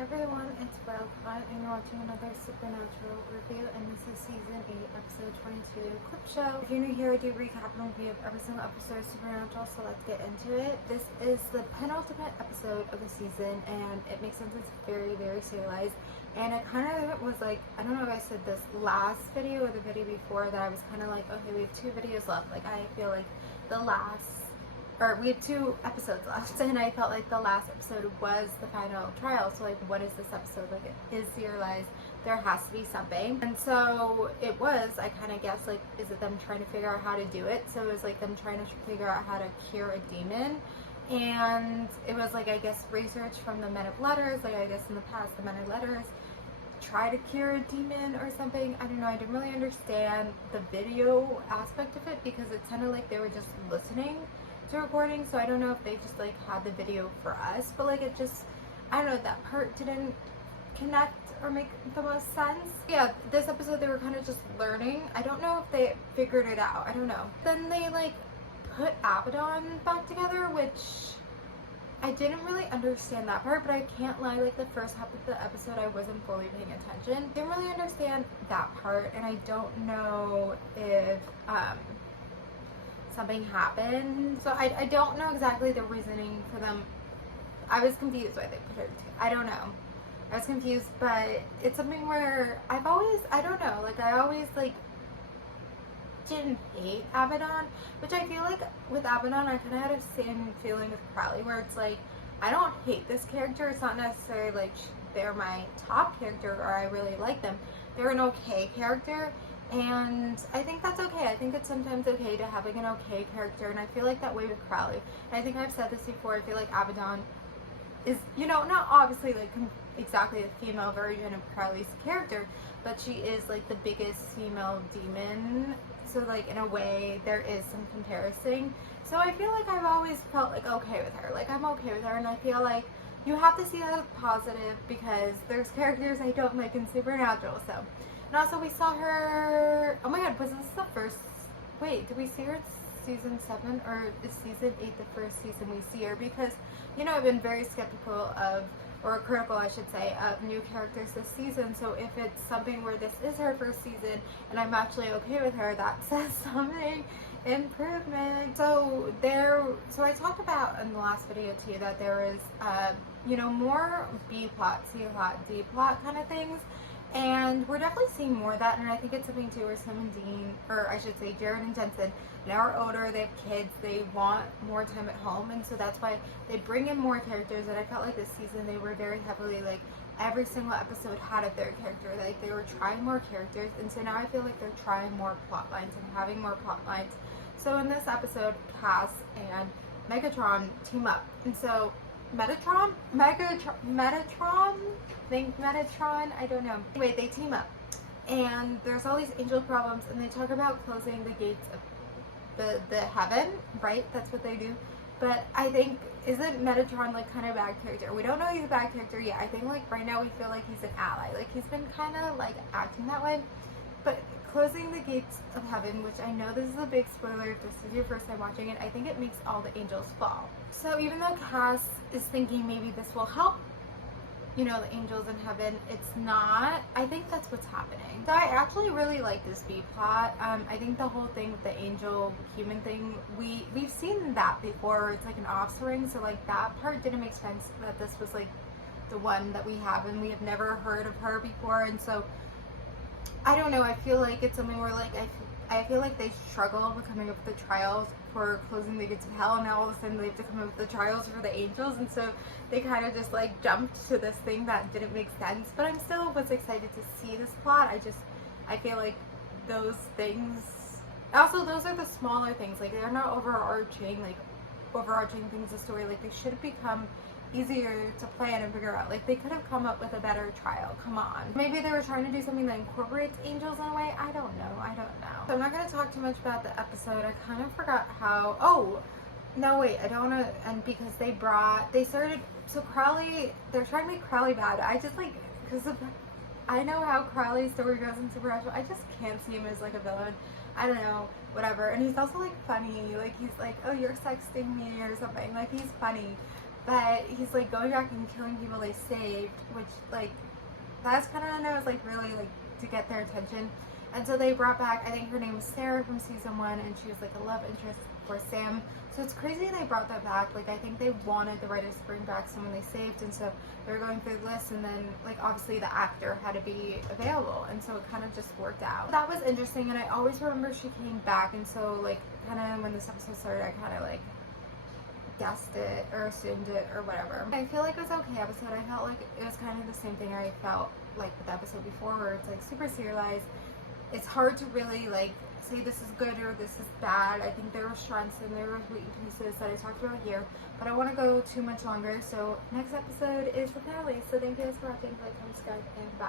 everyone, it's Wildcat and you're watching another Supernatural review, and this is season 8 episode 22 clip show. If you're new here, I do recap and review of every single episode of Supernatural, so let's get into it. This is the penultimate episode of the season, and it makes sense. It's very, very serialized, and it kind of was like, I don't know if I said this last video or the video before, that I was kind of like, okay, we have 2 videos left. Like, I feel like we have 2 episodes left, and I felt like the last episode was the final trial. So like, what is this episode? Like, it is serialized, there has to be something. And so it was, I kind of guessed, like, is it them trying to figure out how to do it? So it was like them trying to figure out how to cure a demon. And it was like, I guess, research from the Men of Letters. Like, I guess in the past, the Men of Letters try to cure a demon or something. I don't know, I didn't really understand the video aspect of it, because it sounded like they were just listening to recording. So I don't know if they just like had the video for us, but like, it just, I don't know, that part didn't connect or make the most sense. Yeah, this episode they were kind of just learning. I don't know if they figured it out, I don't know. Then they like put Abaddon back together, which I didn't really understand that part, but I can't lie, like the first half of the episode I wasn't fully paying attention. Didn't really understand that part, and I don't know if something happened. So I don't know exactly the reasoning for them. I was confused why they put her together. I don't know. I was confused, but it's something where I don't know, like I always like didn't hate Abaddon, which I feel like with Abaddon I kind of had the same feeling with Crowley, where it's like, I don't hate this character. It's not necessarily like they're my top character or I really like them. They're an okay character, and I think that's okay. I think it's sometimes okay to have like an okay character, and I feel like that way with Crowley. And I think I've said this before, I feel like Abaddon is, you know, not obviously like exactly the female version of Crowley's character, but she is like the biggest female demon. So like, in a way, there is some comparison. So I feel like I've always felt like okay with her. Like, I'm okay with her, and I feel like you have to see that as positive, because there's characters I don't like in Supernatural. So, and also we saw her, oh my god, was this the first, wait, did we see her in season 7, or is season 8 the first season we see her? Because, you know, I've been very skeptical of, or critical I should say, of new characters this season. So if it's something where this is her first season and I'm actually okay with her, that says something. Improvement. So I talked about in the last video too that there is you know, more B plot, C plot, D plot kind of things, and we're definitely seeing more of that. And I think it's something too where Sam and Dean, or I should say Jared and Jensen, now are older, they have kids, they want more time at home, and so that's why they bring in more characters. And I felt like this season they were very heavily, like, every single episode had a third character, like they were trying more characters, and so now I feel like they're trying more plot lines and having more plot lines. So in this episode, Cass and Megatron team up, and so Metatron, I don't know. Anyway, they team up, and there's all these angel problems, and they talk about closing the gates of the heaven, right? That's what they do. But I think, isn't Metatron like kind of a bad character? We don't know he's a bad character yet. I think like right now we feel like he's an ally. Like, he's been kind of like acting that way. But closing the gates of heaven, which I know this is a big spoiler if this is your first time watching it, I think it makes all the angels fall. So even though Cass is thinking maybe this will help, you know, the angels in heaven, it's not. I think that's what's happening. So I actually really like this B plot. I think the whole thing with the angel human thing, we've seen that before. It's like an offspring, so like that part didn't make sense that this was like the one that we have, and we have never heard of her before. And so I don't know, I feel like it's something where like I feel like they struggle with coming up with the trials for closing the gates of hell, and now all of a sudden they have to come up with the trials for the angels, and so they kind of just like jumped to this thing that didn't make sense. But I'm still was excited to see this plot. I feel like those things, also those are the smaller things, like they're not overarching things of story. Like, they should become easier to plan and figure out. Like, they could have come up with a better trial. Come on. Maybe they were trying to do something that incorporates angels in a way. I don't know. So I'm not going to talk too much about the episode. I kind of forgot how, oh, no wait, I don't want to, and because they started, so Crowley, they're trying to make Crowley bad. I just like, because I know how Crowley's story goes in Supernatural, I just can't see him as like a villain. I don't know, whatever. And he's also like funny. Like, he's like, oh, you're sexting me or something. Like, he's funny. But he's like going back and killing people they saved, which like that's kind of, I know, was like really like to get their attention. And so they brought back, I think her name was Sarah from season 1, and she was like a love interest for Sam. So it's crazy they brought that back. Like I think they wanted the writers to bring back someone they saved, and so they were going through the list, and then like obviously the actor had to be available, and so it kind of just worked out. That was interesting, and I always remember she came back, and so like kind of when this episode started, I kind of like guessed it or assumed it or whatever. I feel like it was an okay episode. I felt like it was kind of the same thing I felt like with the episode before, where it's like super serialized. It's hard to really like say this is good or this is bad. I think there were strengths and there were weaknesses that I talked about here, but I want to go too much longer. So next episode is the finale. So thank you guys for watching. Like, comment, subscribe, and bye.